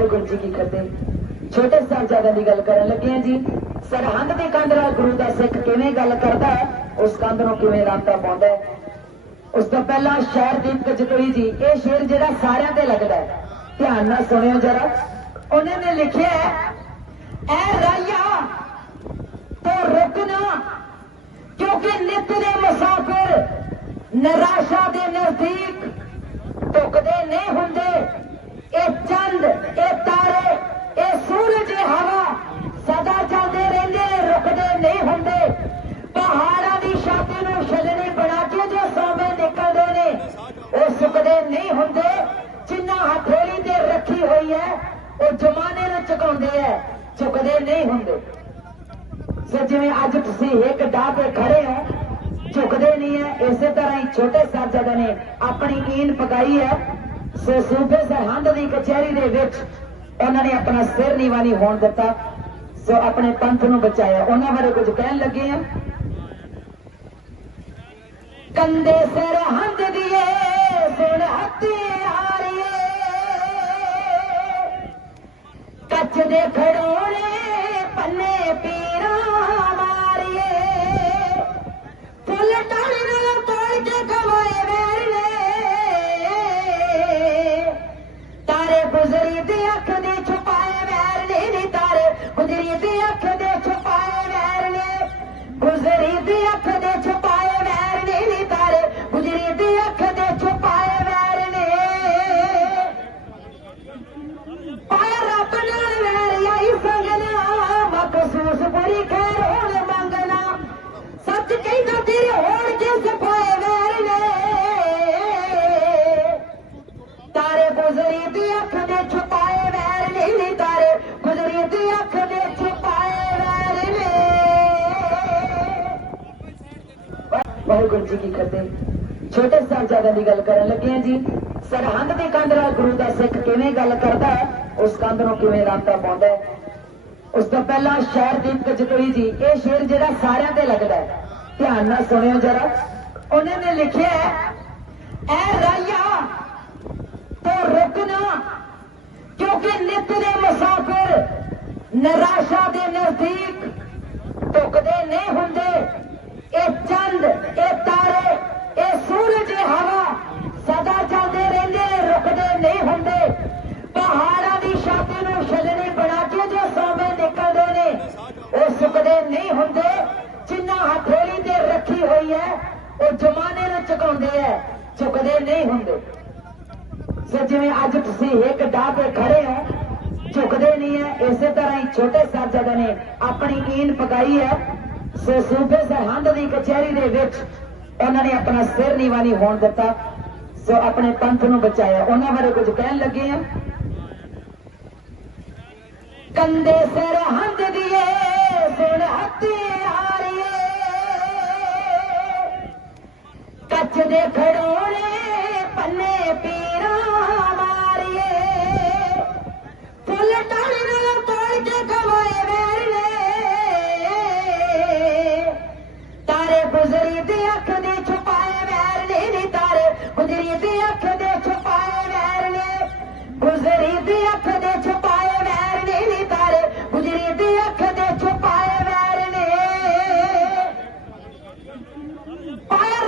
ਵਾਹਿਗੁਰੂ ਜੀ ਕੀ ਫਤਿਹ। ਛੋਟੇ ਸਾਹਿਬਜ਼ਾਦਿਆਂ ਦੀ ਗੱਲ ਕਰਨ ਲੱਗੇ ਹਾਂ ਜੀ। ਸਰਹੰਦ ਦੀ ਕੰਧ ਨਾਲ ਗੁਰੂ ਦਾ ਸਿੱਖ ਕਿਵੇਂ ਗੱਲ ਕਰਦਾ ਹੈ, ਉਸ ਕੰਧ ਨੂੰ ਕਿਵੇਂ ਰਾਤਾ ਪਾਉਂਦਾ ਹੈ। ਉਸ ਤੋਂ ਪਹਿਲਾਂ ਸ਼ਹਿਰ ਦੀਪਕ ਜੀ ਇਹ ਸ਼ੇਰ ਜਿਹੜਾ ਸਾਰਿਆਂ ਤੇ ਲੱਗਦਾ ਹੈ। ਧਿਆਨ ਨਾਲ ਸੁਣਿਓ ਜਰਾ। ਉਹਨਾਂ ਨੇ ਲਿਖਿਆ ਹੈ, ਐ ਰਾਇਆ ਤੋਂ ਰੁਕਣਾ ਕਿਉਂਕਿ ਨਿਤ ਦੇ ਮੁਸਾਫਿਰ ਨਿਰਾਸ਼ਾ ਦੇ ਨਜ਼ਦੀਕ ਟੁਕਦੇ ਨਹੀਂ ਹੁੰਦੇ। ਇਹ ਚੰਦ, ਇਹ ਤਾਰੇ, ਇਹ ਸੂਰਜ, ਇਹ ਹਵਾ ਸਦਾ ਚੱਲਦੇ ਰਹਿੰਦੇ, ਰੁਕਦੇ ਨਹੀਂ ਹੁੰਦੇ। ਪਹਾੜਾਂ ਦੀ ਛਾਤੀ ਨੂੰ ਛਲਣੀ ਬਣਾ ਕੇ ਜੋ ਸੋਮੇ ਨਿਕਲਦੇ ਨੇ, ਉਹ ਸੁੱਕਦੇ ਨਹੀਂ ਹੁੰਦੇ। ਜਿੰਨਾ ਹਥੇਲੀ ਤੇ ਰੱਖੀ ਹੋਈ ਹੈ, ਉਹ ਜਮਾਨੇ ਨੂੰ ਝੁਕਾਉਂਦੇ ਐ ਝੁਕਦੇ ਨਹੀਂ ਹੁੰਦੇ। ਸੋ ਜਿਵੇਂ ਅੱਜ ਤੁਸੀਂ ਇੱਕ ਡਾਹ ਤੇ ਖੜੇ ਹੋ ਝੁਕਦੇ ਨਹੀਂ ਹੈ, ਇਸੇ ਤਰ੍ਹਾਂ ਹੀ ਛੋਟੇ ਸਾਹਿਬਜ਼ਾਦੇ ਨੇ ਆਪਣੀ ਈਨ ਪਕਾਈ ਹੈ। ਸੋ ਸੂਬੇ ਸਰਹੰਦ ਦੀ ਕਚਹਿਰੀ ਦੇ ਵਿੱਚ ਉਹਨਾਂ ਨੇ ਆਪਣਾ ਸਿਰ ਨੀਵਾ ਨਹੀਂ ਹੋਣ ਦਿੱਤਾ। ਸੋ ਆਪਣੇ ਪੰਥ ਨੂੰ ਬਚਾਇਆ। ਉਹਨਾਂ ਬਾਰੇ ਕੁਝ ਕਹਿਣ ਲੱਗੇ ਆ? ਕੰਦੇ ਸਰਹੰਦ ਦੀਏ ਸੁਣ ਹੱਥਿਆਰੀਏ ਅੱਖ ਦੇ ਛੁਪਾਏ ਵੈਰ ਨੇ ਨੀ ਤਾਰੇ। ਗੁਜ਼ਰੀ ਦੀ ਅੱਖ ਦੇ ਛੁਪਾਏ ਵੈਰ ਨੇ। ਗੁਜ਼ਰੀ ਦੀ ਅੱਖ ਦੇ ਛੁਪਾਏ ਵੈਰ ਨੇ ਨੀ ਤਾਰੇ। ਗੁਜ਼ਰੀ ਦੀ ਅੱਖ ਦੇ ਛੁਪਾਏ ਵੈਰ ਨੇ। ਪਾਇਆ ਰੱਬ ਨਾਲ ਵੈਰ ਆਈ ਸੰਗਨਾ। ਮਖਸੂਸ ਬੜੀ ਖੈਰ ਹੋਣ ਮੰਗਣਾ ਸੱਚ ਕਹਿੰਦਾ ਤੇਰੇ ਹੋਣ ਕੇ ਸਫਾਏ ਵੈਰ ਨੇ। ਤਾਰੇ ਗੁਜ਼ਰੀ ਦੀ ਅੱਖ ਦੇ ਛੁਪਾਏ ਵਾਹਿਗੁਰੂ ਜੀ ਕੀ ਫਤਿਹ। ਛੋਟੇ ਸਾਹਿਬਜ਼ਾਦਿਆਂ ਦੀ ਗੱਲ ਕਰਨ ਲੱਗੇ ਹਾਂ ਜੀ। ਸਰਹੰਦ ਦੀ ਕੰਧ ਨਾਲ ਗੁਰੂ ਦਾ ਸਿੱਖ ਕਿਵੇਂ ਗੱਲ ਕਰਦਾ ਉਸ ਕੰਧ ਨੂੰ ਕਿਵੇਂ ਰਾਤਾ ਪਾਉਂਦਾ ਉਸ ਤੋਂ ਪਹਿਲਾਂ ਸ਼ਹਿਰ ਦੀਪਕ ਜੀ ਇਹ ਸ਼ੇਰ ਜਿਹੜਾ ਸਾਰਿਆਂ ਤੇ ਲੱਗਦਾ ਹੈ। ਧਿਆਨ ਨਾਲ ਸੁਣਿਓ ਜਰਾ। ਉਹਨਾਂ ਨੇ ਲਿਖਿਆ ਹੈ, ਐ ਰਾਇਆ ਤੋਂ ਰੁਕਣਾ ਕਿਉਂਕਿ ਨਿੱਤ ਦੇ ਮੁਸਾਫਿਰ ਨਿਰਾਸ਼ਾ ਦੇ ਨਜ਼ਦੀਕ ਟੁਕਦੇ ਨਹੀਂ ਹੁੰਦੇ। ਇਹ ਚੰਦ ਇਹ ਤਾਰੇ, ਇਹ ਸੂਰਜ ਇਹ ਹਵਾ ਸਦਾ ਚੱਲਦੇ ਰਹਿੰਦੇ, ਰੁਕਦੇ ਨਹੀਂ ਹੁੰਦੇ। ਪਹਾੜਾਂ ਦੀ ਛਾਤੀ ਨੂੰ ਛਲਣੀ ਬਣਾ ਕੇ ਜੋ ਸੋਮੇ ਨਿਕਲਦੇ ਨੇ, ਉਹ ਸੁੱਕਦੇ ਨਹੀਂ ਹੁੰਦੇ। ਜਿੰਨਾ ਹਥੇਲੀ ਤੇ ਰੱਖੀ ਹੋਈ ਹੈ, ਉਹ ਜਮਾਨੇ ਨੂੰ ਝੁਕਾਉਂਦੇ ਐ ਝੁਕਦੇ ਨਹੀਂ ਹੁੰਦੇ। ਸੋ ਜਿਵੇਂ ਅੱਜ ਤੁਸੀਂ ਇੱਕ ਡਾਹ ਤੇ ਖੜੇ ਹੋ ਝੁਕਦੇ ਨਹੀਂ ਹੈ, ਇਸੇ ਤਰ੍ਹਾਂ ਹੀ ਛੋਟੇ ਸਾਹਿਬਜ਼ਾਦੇ ਨੇ ਆਪਣੀ ਈਨ ਪਕਾਈ ਹੈ। ਸੋ ਸੂਬੇ ਸਰਹੰਦ ਦੀ ਕਚਹਿਰੀ ਦੇ ਵਿੱਚ ਉਹਨਾਂ ਨੇ ਆਪਣਾ ਸਿਰ ਨੀਵਾ ਨਹੀਂ ਹੋਣ ਦਿੱਤਾ। ਸੋ ਆਪਣੇ ਪੰਥ ਨੂੰ ਬਚਾਇਆ। ਉਹਨਾਂ ਬਾਰੇ ਕੁਝ ਕਹਿਣ ਲੱਗੇ ਆ? ਕੰਦੇ ਸਰਹੰਦ ਦੀਏ ਸੁਣ ਹੱਥਿਆਰੀਏ ਅੱਖ ਦੇ ਛੁਪਾਏ ਵੈਰ ਨੇ ਨੀ ਤਾਰੇ। ਗੁਜਰੀ ਦੀ ਅੱਖ ਦੇ ਛੁਪਾਏ ਵੈਰ ਨੇ। ਗੁਜਰੀ ਦੀ ਅੱਖ ਦੇ ਛੁਪਾਏ ਵੈਰ ਨੇ ਨੀ ਤਾਰੇ। ਗੁਜਰੀ ਦੀ ਅੱਖ ਦੇ ਛੁਪਾਏ ਵੈਰ ਨੇ। ਪਾਇਆ